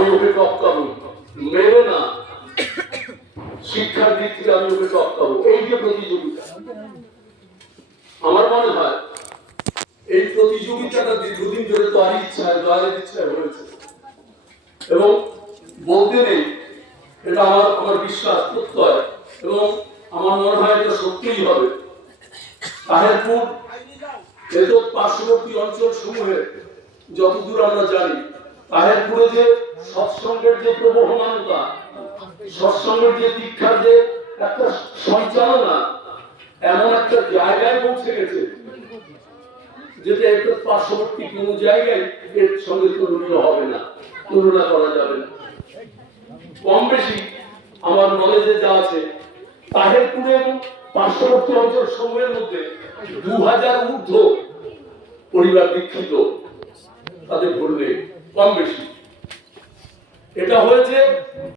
আমি ওকে টপকাবো, মেরে না, শিক্ষার দিক থেকে আমি ওকে টপকাবো। এই যে প্রতিযোগিতা, আমার মনে হয় এই প্রতিযোগিতাটা দীর্ঘদিন ধরে তার ইচ্ছায় দলের ইচ্ছায় হয়েছে, এবং বলতে নেই, এটা আমার বিশ্বাস প্রত্যয়, এবং আমার মনে হয় এটা সত্যিই হবে। তাহেরপুর এসব পার্শ্ববর্তী অঞ্চল সমূহে যতদূর আমরা জানি, তাহেরপুরে যে সৎসঙ্গের যে প্রবহমানতা, সৎসঙ্গের যে দীক্ষার যে একটা সঞ্চালনা এমন একটা জায়গায় পৌঁছে গেছে, যেটা একটু পার্শ্ববর্তী কোনো জায়গায় এর সঙ্গে তুলনীয় হবে না, তুলনা করা যাবে না। কম বেশি আমার নলেজে যা আছে, তাহেরপুরে এবং পার্শ্ববর্তী অঞ্চল সমূহের মধ্যে 2000 ঊর্ধ্ব পরিবার দীক্ষিত তাদের ঘুরলে কম বেশি। এটা হয়েছে